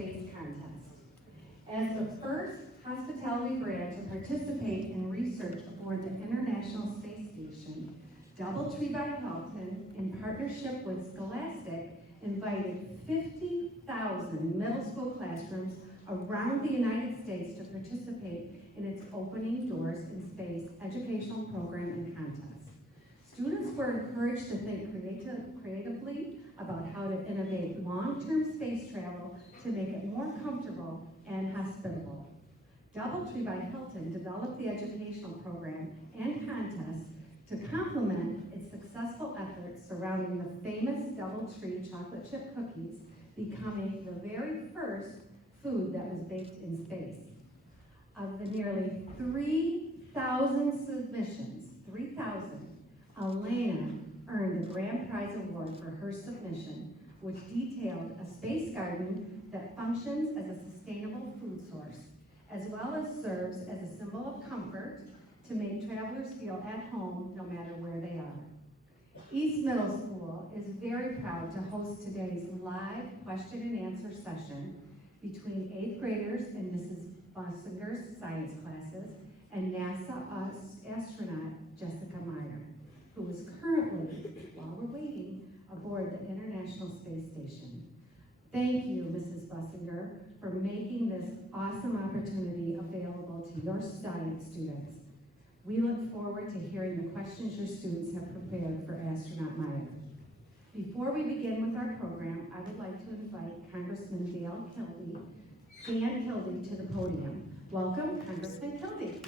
Space Contest. As the first hospitality brand to participate in research aboard the International Space Station, Doubletree by Hilton, in partnership with Scholastic, invited 50,000 middle school classrooms around the United States to participate in its Opening Doors in Space educational program and contest. Students were encouraged to think creatively about how to innovate long-term space travel to make it more comfortable and hospitable. Doubletree by Hilton developed the educational program and contest to complement its successful efforts surrounding the famous Doubletree chocolate chip cookies becoming the very first food that was baked in space. Of the nearly 3,000 submissions, 3,000, Alayna earned the grand prize award for her submission, which detailed a space garden that functions as a sustainable food source, as well as serves as a symbol of comfort to make travelers feel at home no matter where they are. East Middle School is very proud to host today's live question and answer session between 8th graders in Mrs. Bussinger's science classes and NASA astronaut Jessica Meir, who is currently, while we're waiting, aboard the International Space Station. Thank you, Mrs. Bussinger, for making this awesome opportunity available to your science students. We look forward to hearing the questions your students have prepared for astronaut Meir. Before we begin with our program, I would like to invite Congressman Dan Kildee to the podium. Welcome, Congressman Kildee.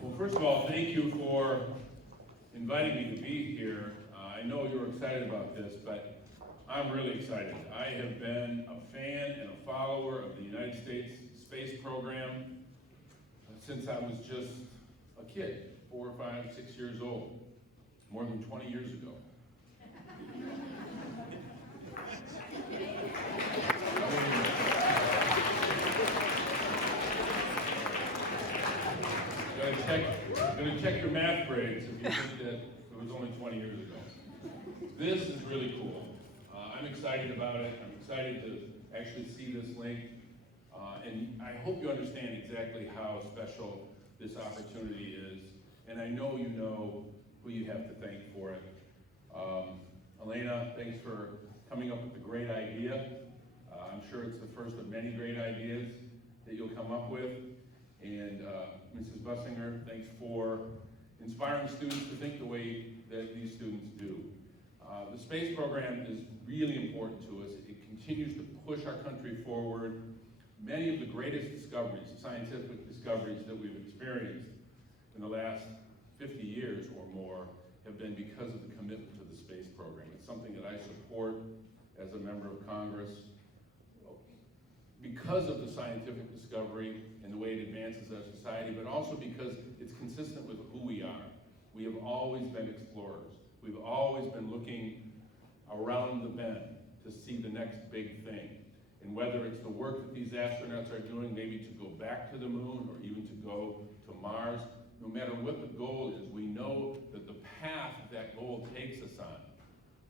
Well, first of all, thank you for inviting me to be here. I know you're excited about this, but I'm really excited. I have been a fan and a follower of the United States space program since I was just a kid, 4, 5, 6 years old, more than 20 years ago. Gonna check your math grades if you think that it was only 20 years ago. This is really cool. I'm excited about it. I'm excited to actually see this link. And I hope you understand exactly how special this opportunity is. And I know you know who you have to thank for it. Alayna, thanks for coming up with the great idea. I'm sure it's the first of many great ideas that you'll come up with. And Mrs. Bussinger, thanks for inspiring students to think the way that these students do. The space program is really important to us. It continues to push our country forward. Many of the greatest discoveries, scientific discoveries that we've experienced in the last 50 years or more have been because of the commitment to the space program. It's something that I support as a member of Congress because of the scientific discovery and the way it advances our society, but also because it's consistent with who we are. We have always been explorers. We've always been looking around the bend to see the next big thing. And whether it's the work that these astronauts are doing, maybe to go back to the moon or even to go to Mars, no matter what the goal is, we know that the path that goal takes us on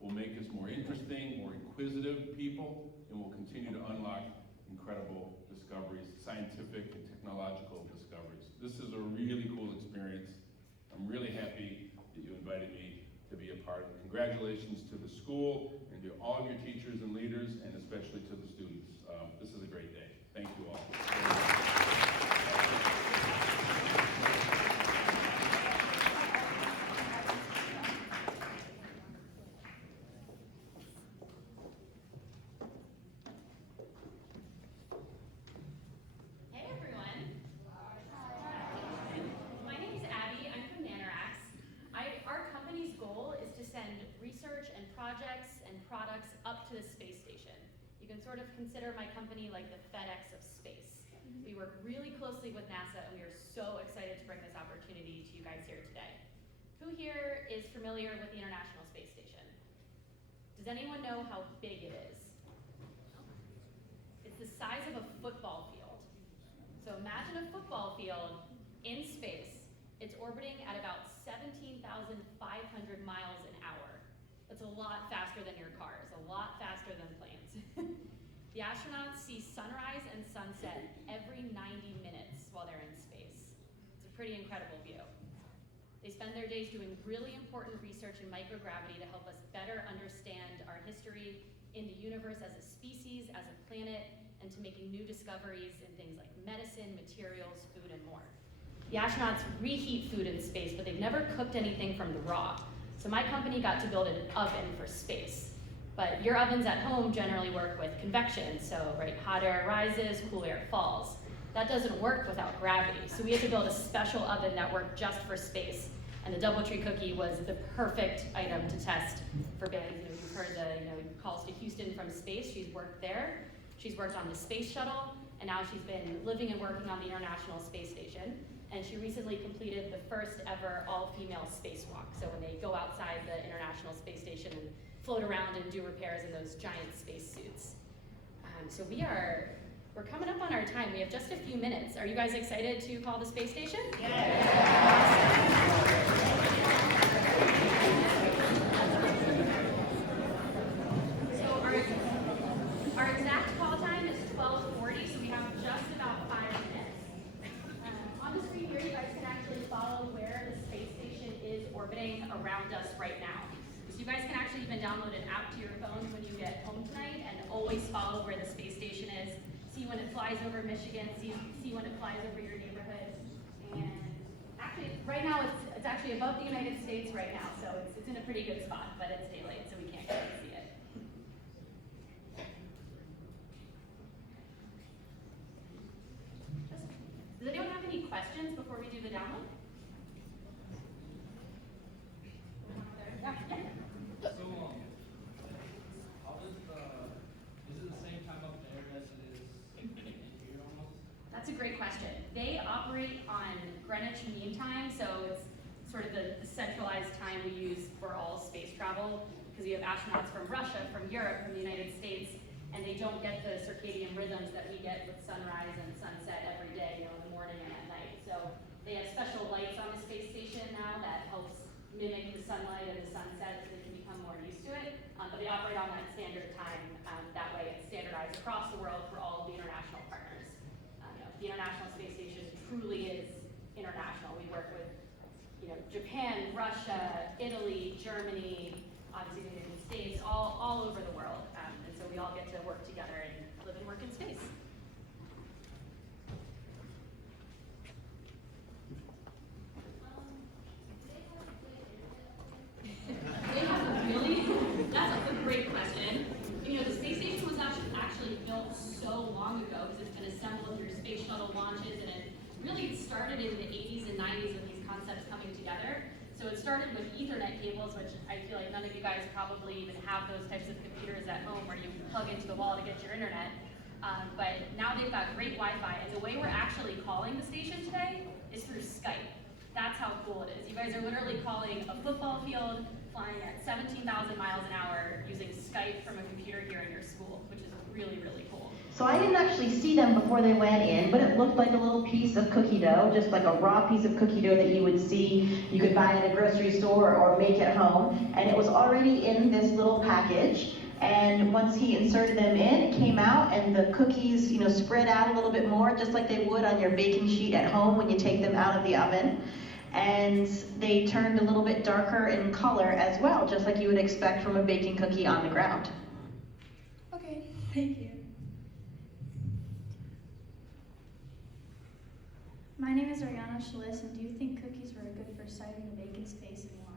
will make us more interesting, more inquisitive people, and will continue to unlock incredible discoveries, scientific and technological discoveries. This is a really cool experience. I'm really happy that you invited me to be a part of it. Congratulations to the school and to all of your teachers and leaders, and especially to the students. This is a great day. Thank you all. Projects and products up to the space station. You can sort of consider my company like the FedEx of space. We work really closely with NASA, and we are so excited to bring this opportunity to you guys here today. Who here is familiar with the International Space Station? Does anyone know how big it is? It's the size of a football field. So imagine a football field in space, It's orbiting at about 17,500 miles an hour. That's a lot faster than your cars, a lot faster than planes. The astronauts see sunrise and sunset every 90 minutes while they're in space. It's a pretty incredible view. They spend their days doing really important research in microgravity to help us better understand our history in the universe as a species, as a planet, and to making new discoveries in things like medicine, materials, food, and more. The astronauts reheat food in space, but they've never cooked anything from the raw. So my company got to build an oven for space. But your ovens at home generally work with convection, so right, hot air rises, cool air falls. That doesn't work without gravity, so we had to build a special oven that worked just for space. And the Doubletree cookie was the perfect item to test for bands. You've heard the calls to Houston from space. She's worked there. She's worked on the space shuttle, and now she's been living and working on the International Space Station. And she recently completed the first ever all-female spacewalk. So when they go outside the International Space Station and float around and do repairs in those giant space suits. So we're coming up on our time. We have just a few minutes. Are you guys excited to call the space station? So our exact call time is 12:40, so we have just about 5 minutes. On the screen here, you guys can actually follow where the space station is orbiting around us right now. So you guys can actually even download an app to your phones when you get home tonight and always follow where the space station is. See when it flies over Michigan, see when it flies over your neighborhood. And actually, right now it's actually above the United States right now, so it's in a pretty good spot, but it's daylight, so we can't quite see it. Does anyone have any questions before we do the download? Yeah. So, how does is it the same time up there as it is in here almost? That's a great question. They operate on Greenwich Mean Time, so it's sort of the centralized time we use for all space travel, because we have astronauts from Russia, from Europe, from the United States, and they don't get the circadian rhythms that we get with sunrise and sunset every day, in the morning and at night. So they have special lights on the space station now that helps mimic the sunlight and the sunset so they can become more used to it. But they operate on that standard time. That way it's standardized across the world for all of the international partners. The International Space Station truly is international. We work with Japan, Russia, Italy, Germany, obviously the United States, all over the world. And so we all get to work together and live and work in space. That's a great question. The space station was actually built so long ago because it's been assembled through space shuttle launches, and it really started in the 80s and 90s with these concepts coming together. So it started with Ethernet cables, which I feel like none of you guys probably even have those types of computers at home where you plug into the wall to get your internet. But now they've got great Wi-Fi, and the way we're actually calling the station today is through Skype. That's how cool it is. You guys are literally calling a football field, flying at 17,000 miles an hour using Skype from a computer here in your school, which is really, really cool. So I didn't actually see them before they went in, but it looked like a little piece of cookie dough, just like a raw piece of cookie dough that you would see you could buy at a grocery store or make at home. And it was already in this little package. And once he inserted them in, it came out, and the cookies, spread out a little bit more, just like they would on your baking sheet at home when you take them out of the oven. And they turned a little bit darker in color as well, just like you would expect from a baking cookie on the ground. Okay, thank you. My name is Alayna Broome, and do you think cookies were a good first sight in the vacant space, and why?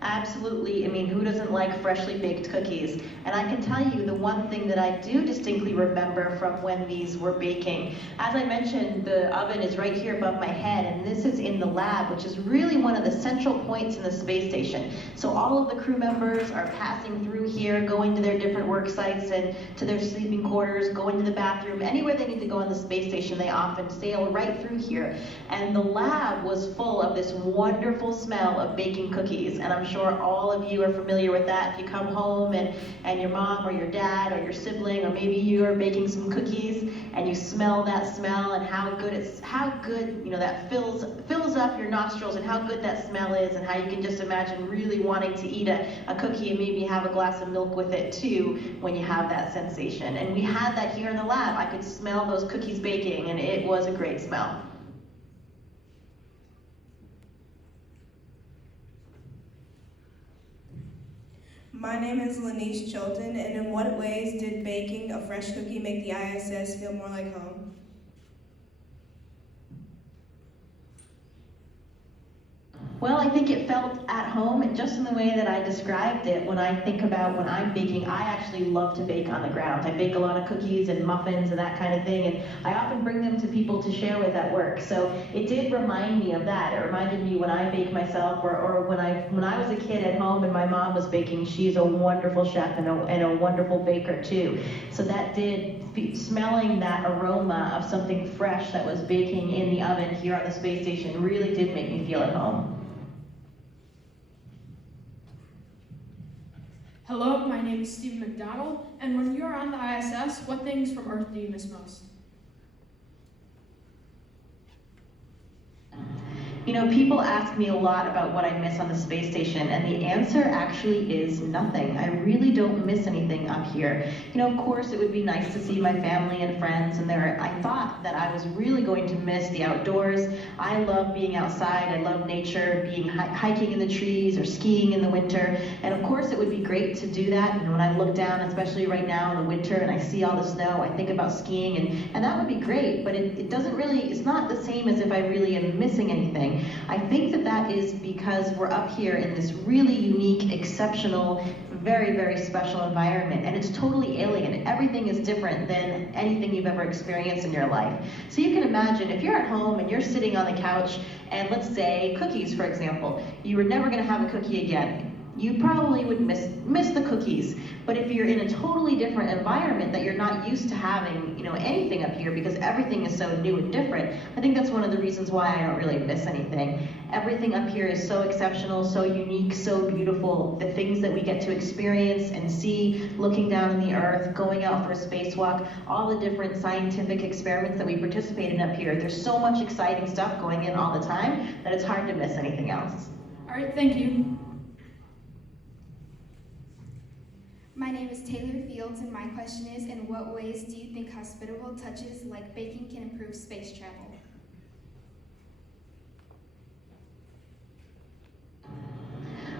Absolutely. Who doesn't like freshly baked cookies? And I can tell you the one thing that I do distinctly remember from when these were baking. As I mentioned, the oven is right here above my head, and this is in the lab, which is really one of the central points in the space station. So all of the crew members are passing through here, going to their different work sites and to their sleeping quarters, going to the bathroom, anywhere they need to go on the space station, they often sail right through here. And the lab was full of this wonderful smell of baking cookies, and I'm sure sure all of you are familiar with that. If you come home and your mom or your dad or your sibling, or maybe you are baking some cookies and you smell that smell and how good, you know, that fills up your nostrils, and how good that smell is, and how you can just imagine really wanting to eat a cookie and maybe have a glass of milk with it too when you have that sensation. And we had that here in the lab. I could smell those cookies baking, and it was a great smell. My name is Lanice Chilton, and in what ways did baking a fresh cookie make the ISS feel more like home? Well, I think it felt at home, and just in the way that I described it. When I think about when I'm baking, I actually love to bake on the ground. I bake a lot of cookies and muffins and that kind of thing, and I often bring them to people to share with at work. So it did remind me of that. It reminded me when I bake myself, or when I was a kid at home and my mom was baking. She's a wonderful chef and a wonderful baker too. So that did, smelling that aroma of something fresh that was baking in the oven here on the space station really did make me feel at home. Hello, my name is Steve McDonald, and when you're on the ISS, what things from Earth do you miss most? You know, people ask me a lot about what I miss on the space station, and the answer actually is nothing. I really don't miss anything up here. You know, of course, it would be nice to see my family and friends, and I thought that I was really going to miss the outdoors. I love being outside. I love nature, hiking in the trees or skiing in the winter. And of course, it would be great to do that. You know, when I look down, especially right now in the winter, and I see all the snow, I think about skiing, and that would be great. But it doesn't really, it's not the same as if I really am missing anything. I think that is because we're up here in this really unique, exceptional, very, very special environment, and it's totally alien. Everything is different than anything you've ever experienced in your life. So you can imagine if you're at home and you're sitting on the couch, and let's say cookies, for example, you were never going to have a cookie again. You probably would miss the cookies. But if you're in a totally different environment that you're not used to having, you know, anything up here, because everything is so new and different, I think that's one of the reasons why I don't really miss anything. Everything up here is so exceptional, so unique, so beautiful. The things that we get to experience and see, looking down on the Earth, going out for a spacewalk, all the different scientific experiments that we participate in up here. There's so much exciting stuff going in all the time that it's hard to miss anything else. All right, thank you. My name is Taylor Fields, and my question is, in what ways do you think hospitable touches like baking can improve space travel?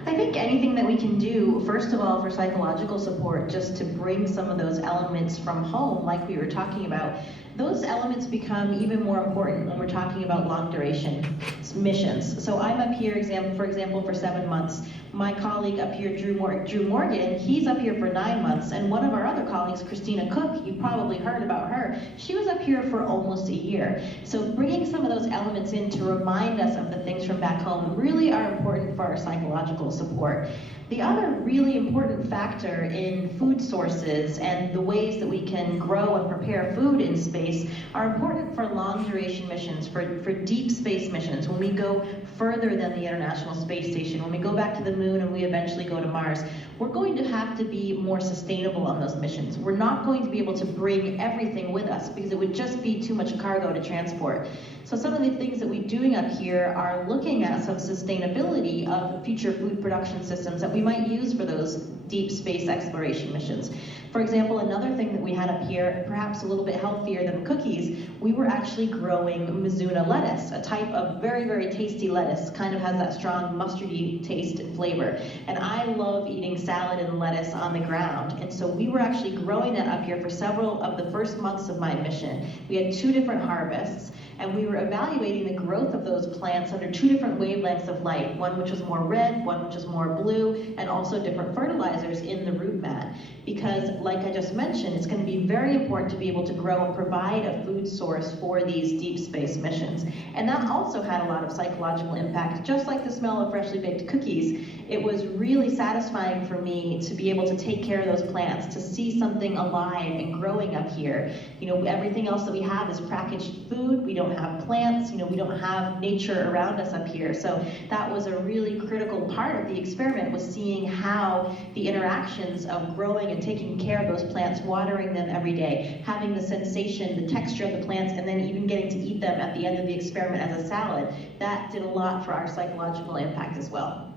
I think anything that we can do, first of all, for psychological support, just to bring some of those elements from home, like we were talking about, those elements become even more important when we're talking about long duration missions. So I'm up here, for example, for 7 months. My colleague up here, Drew Morgan, he's up here for 9 months, and one of our other colleagues, Christina Cook, you probably heard about her, she was up here for almost a year. So bringing some of those elements in to remind us of the things from back home really are important for our psychological support. The other really important factor in food sources and the ways that we can grow and prepare food in space are important for long duration missions, for deep space missions, when we go further than the International Space Station, when we go back to the moon and we eventually go to Mars. We're going to have to be more sustainable on those missions. We're not going to be able to bring everything with us because it would just be too much cargo to transport. So some of the things that we're doing up here are looking at some sustainability of future food production systems that we might use for those deep space exploration missions. For example, another thing that we had up here, perhaps a little bit healthier than cookies, we were actually growing Mizuna lettuce, a type of very, very tasty lettuce, kind of has that strong mustardy taste and flavor. And I love eating salad and lettuce on the ground. And so we were actually growing that up here for several of the first months of my mission. We had 2 different harvests, and we were evaluating the growth of those plants under 2 different wavelengths of light, one which was more red, one which was more blue, and also different fertilizers in the root mat. Because, like I just mentioned, it's going to be very important to be able to grow and provide a food source for these deep space missions. And that also had a lot of psychological impact. Just like the smell of freshly baked cookies, it was really satisfying for me to be able to take care of those plants, to see something alive and growing up here. You know, everything else that we have is packaged food. We don't don't have plants, we don't have nature around us up here. So that was a really critical part of the experiment, was seeing how the interactions of growing and taking care of those plants, watering them every day, having the sensation, the texture of the plants, and then even getting to eat them at the end of the experiment as a salad, that did a lot for our psychological impact as well.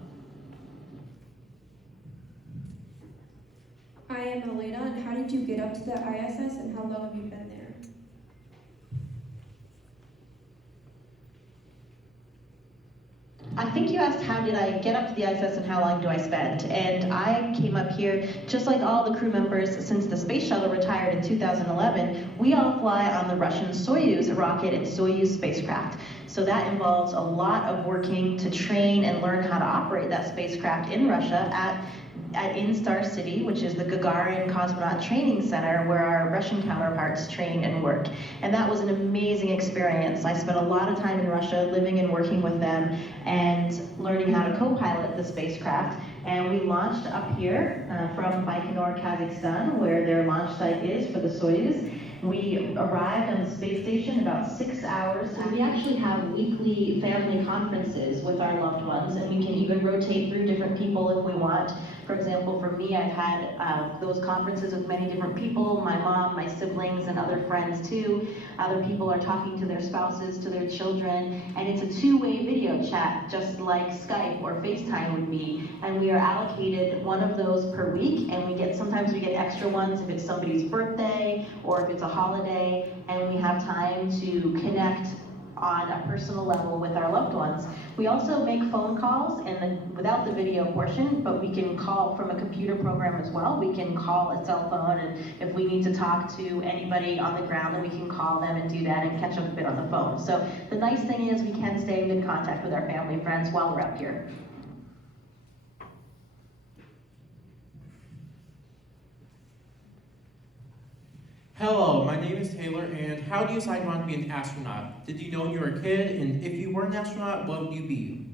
I am Alayna, and how did you get up to the ISS and how long have you been there? I think you asked how did I get up to the ISS and how long do I spend? And I came up here, just like all the crew members since the space shuttle retired in 2011, we all fly on the Russian Soyuz rocket and Soyuz spacecraft. So that involves a lot of working to train and learn how to operate that spacecraft in Russia in Star City, which is the Gagarin Cosmonaut Training Center where our Russian counterparts train and work. And that was an amazing experience. I spent a lot of time in Russia living and working with them and learning how to co-pilot the spacecraft. And we launched up here from Baikonur, Kazakhstan, where their launch site is for the Soyuz. We arrived on the space station about 6 hours, and we actually have weekly family conferences with our loved ones, and we can even rotate through different people if we want. For example, for me, I've had those conferences with many different people, my mom, my siblings, and other friends too. Other people are talking to their spouses, to their children, and it's a two-way video chat, just like Skype or FaceTime would be. And we are allocated one of those per week, and sometimes we get extra ones if it's somebody's birthday or if it's a holiday, and we have time to connect on a personal level with our loved ones. We also make phone calls without the video portion, but we can call from a computer program as well. We can call a cell phone, and if we need to talk to anybody on the ground, then we can call them and do that and catch up a bit on the phone. So the nice thing is we can stay in good contact with our family and friends while we're up here. Hello, my name is Taylor, and how do you decide you want to be an astronaut? Did you know when you were a kid, and if you were an astronaut, what would you be?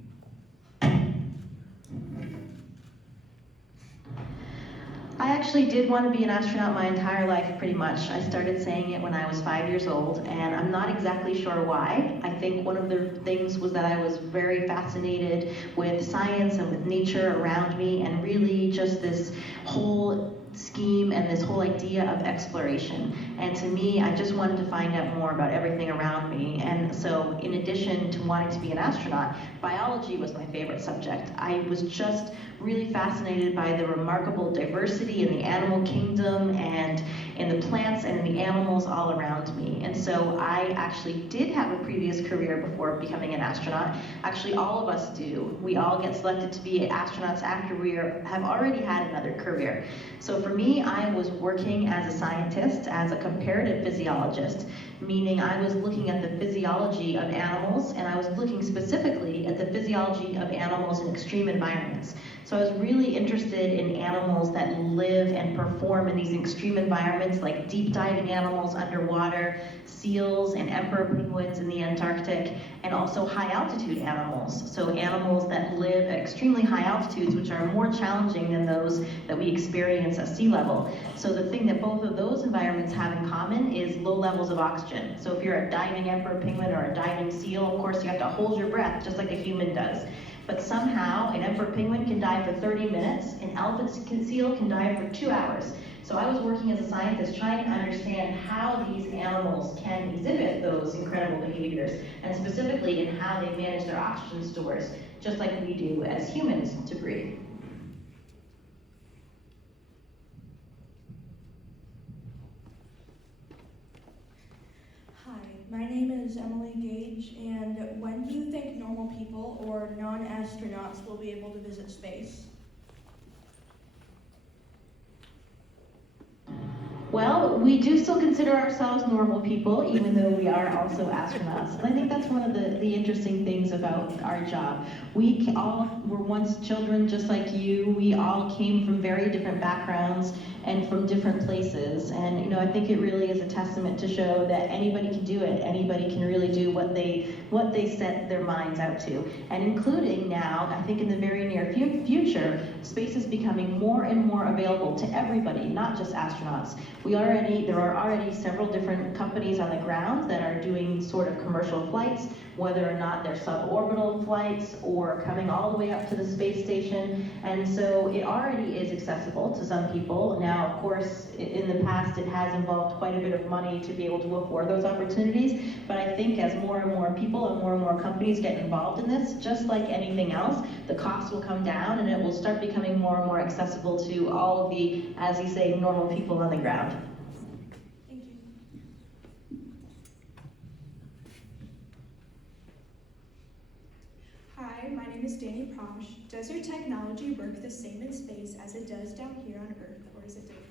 I actually did want to be an astronaut my entire life, pretty much. I started saying it when I was 5 years old, and I'm not exactly sure why. I think one of the things was that I was very fascinated with science and with nature around me, and really just this whole scheme and this whole idea of exploration. And to me, I just wanted to find out more about everything around me. And so in addition to wanting to be an astronaut, biology was my favorite subject. I was just really fascinated by the remarkable diversity in the animal kingdom and in the plants and in the animals all around me. And so I actually did have a previous career before becoming an astronaut. Actually, all of us do. We all get selected to be astronauts after we have already had another career. So for me, I was working as a scientist, as a comparative physiologist, meaning I was looking at the physiology of animals, and I was looking specifically at the physiology of animals in extreme environments. So I was really interested in animals that live and perform in these extreme environments, like deep diving animals underwater, seals and emperor penguins in the Antarctic, and also high altitude animals. So animals that live at extremely high altitudes, which are more challenging than those that we experience at sea level. So the thing that both of those environments have in common is low levels of oxygen. So if you're a diving emperor penguin or a diving seal, of course you have to hold your breath just like a human does. But somehow an emperor penguin can dive for 30 minutes, an elephant seal can dive for 2 hours. So I was working as a scientist trying to understand how these animals can exhibit those incredible behaviors, and specifically in how they manage their oxygen stores, just like we do as humans to breathe. Hi, my name is Emily Gage, and when do you think normal people or non-astronauts will be able to visit space? Well, we do still consider ourselves normal people, even though we are also astronauts. And I think that's one of the interesting things about our job. We all were once children just like you. We all came from very different backgrounds and from different places. And I think it really is a testament to show that anybody can do it. Anybody can really do what they set their minds out to. And including now, I think in the very near future, future, space is becoming more and more available to everybody, not just astronauts. There are already several different companies on the ground that are doing sort of commercial flights, whether or not they're suborbital flights or coming all the way up to the space station. And so it already is accessible to some people. Now, of course, in the past, it has involved quite a bit of money to be able to afford those opportunities. But I think as more and more people and more companies get involved in this, just like anything else, the cost will come down and it will start becoming more and more accessible to all of the, as you say, normal people on the ground. Thank you. Hi, my name is Danny Prosh. Does your technology work the same in space as it does down here on Earth, or is it different?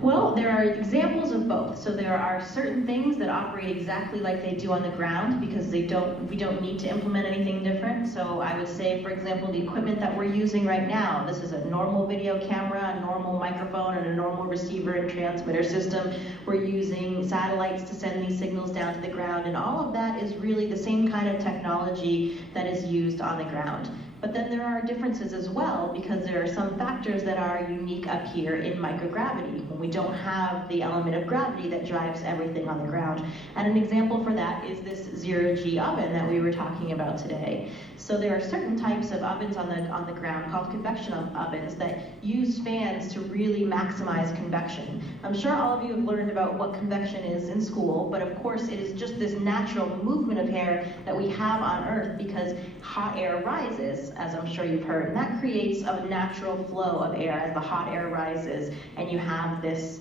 Well, there are examples of both. So there are certain things that operate exactly like they do on the ground because we don't need to implement anything different. So I would say, for example, the equipment that we're using right now, this is a normal video camera, a normal microphone, and a normal receiver and transmitter system. We're using satellites to send these signals down to the ground, and all of that is really the same kind of technology that is used on the ground. But then there are differences as well because there are some factors that are unique up here in microgravity when we don't have the element of gravity that drives everything on the ground. And an example for that is this zero-G oven that we were talking about today. So there are certain types of ovens on the ground called convection ovens that use fans to really maximize convection. I'm sure all of you have learned about what convection is in school, but of course it is just this natural movement of air that we have on Earth because hot air rises, as I'm sure you've heard, and that creates a natural flow of air as the hot air rises, and you have this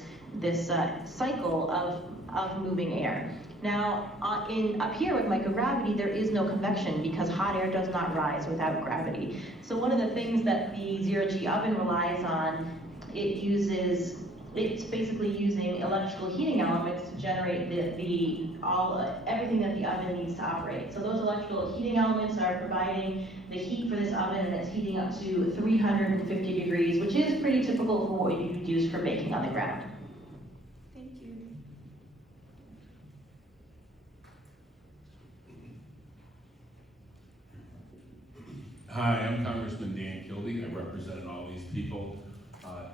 cycle of moving air. Now, up here with microgravity, there is no convection because hot air does not rise without gravity. So one of the things that the zero-G oven relies on, it's basically using electrical heating elements to generate everything that the oven needs to operate. So those electrical heating elements are providing the heat for this oven, and it's heating up to 350 degrees, which is pretty typical for what you would use for baking on the ground. Thank you. Hi, I'm Congressman Dan Kildee. I represent all these people.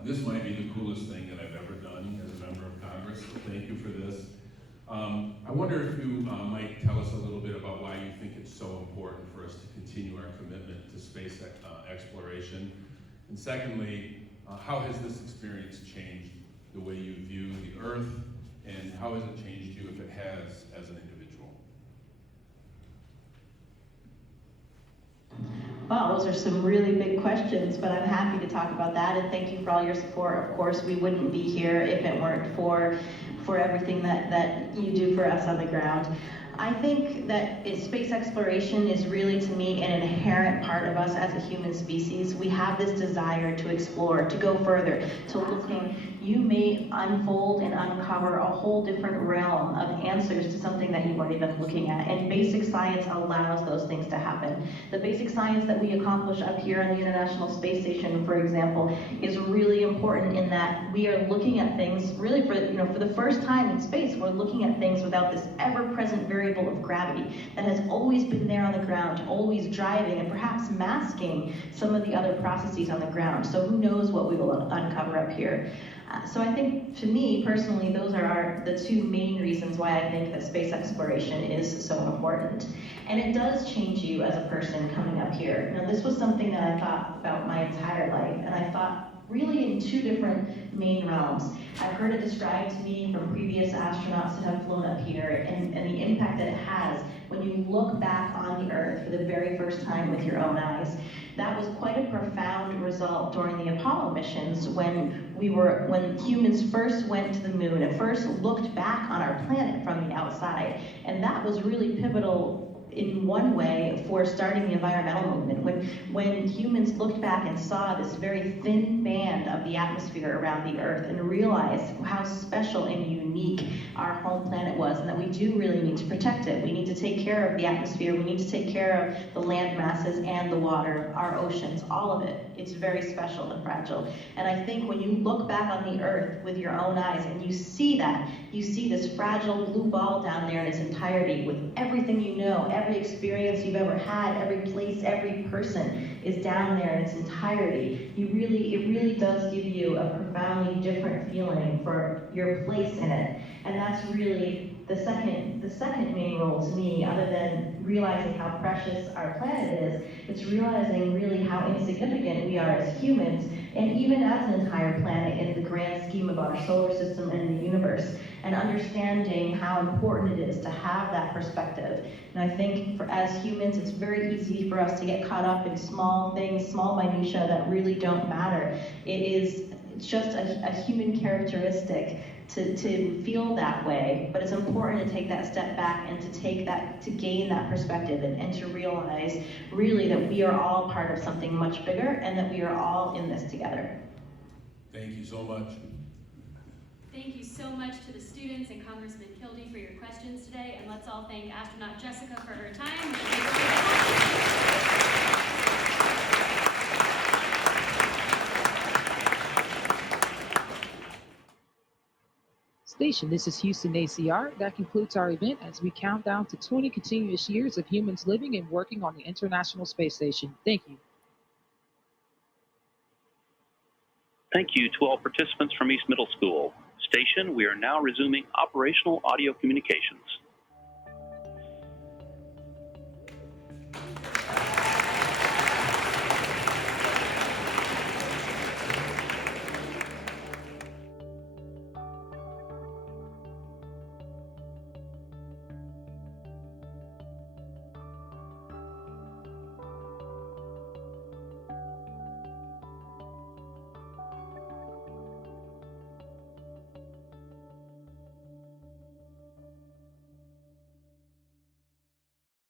This might be the coolest thing that I've ever done as a member of Congress, so thank you for this. I wonder if you might tell us a little bit about why you think it's so important for us to continue our commitment to space exploration. And secondly, how has this experience changed the way you view the Earth, and how has it changed you, if it has, as an individual? Wow, those are some really big questions, but I'm happy to talk about that, and thank you for all your support. Of course, we wouldn't be here if it weren't for everything that you do for us on the ground. I think that space exploration is really, to me, an inherent part of us as a human species. We have this desire to explore, to go further, to looking. You may unfold and uncover a whole different realm of answers to something that you weren't even looking at, and basic science allows those things to happen. The basic science that we accomplish up here on the International Space Station, for example, is really important in that we are looking at things really for the first time in space. We're looking at things without this ever-present variable of gravity that has always been there on the ground, always driving and perhaps masking some of the other processes on the ground. So who knows what we will uncover up here. So I think, to me personally, those are the two main reasons why I think that space exploration is so important. And it does change you as a person coming up here. Now, this was something that I thought about my entire life, and I thought really in two different main realms. I've heard it described to me from previous astronauts that have flown up here, and the impact that it has when you look back on the Earth for the very first time with your own eyes. That was quite a profound result during the Apollo missions when humans first went to the moon and first looked back on our planet from the outside. And that was really pivotal in one way for starting the environmental movement. When humans looked back and saw this very thin band of the atmosphere around the Earth and realized how special and unique our home planet was, and that we do really need to protect it. We need to take care of the atmosphere, we need to take care of the land masses and the water, our oceans, all of it. It's very special and fragile. And I think when you look back on the Earth with your own eyes and you see that, you see this fragile blue ball down there in its entirety with everything you know, every experience you've ever had, every place, every person is down there in its entirety. It really does give you a profoundly different feeling for your place in it. And that's really the second main role to me, other than realizing how precious our planet is. It's realizing really how insignificant we are as humans, and even as an entire planet in the grand scheme of our solar system and the universe, and understanding how important it is to have that perspective. And I think as humans, it's very easy for us to get caught up in small things, small minutiae that really don't matter. It's just a human characteristic to feel that way, but it's important to take that step back and to gain that perspective and to realize really that we are all part of something much bigger and that we are all in this together. Thank you so much. Thank you so much to the students and Congressman Kildee for your questions today, and let's all thank astronaut Jessica for her time. Station, this is Houston ACR. That concludes our event as we count down to 20 continuous years of humans living and working on the International Space Station. Thank you. Thank you to all participants from East Middle School. Station, we are now resuming operational audio communications.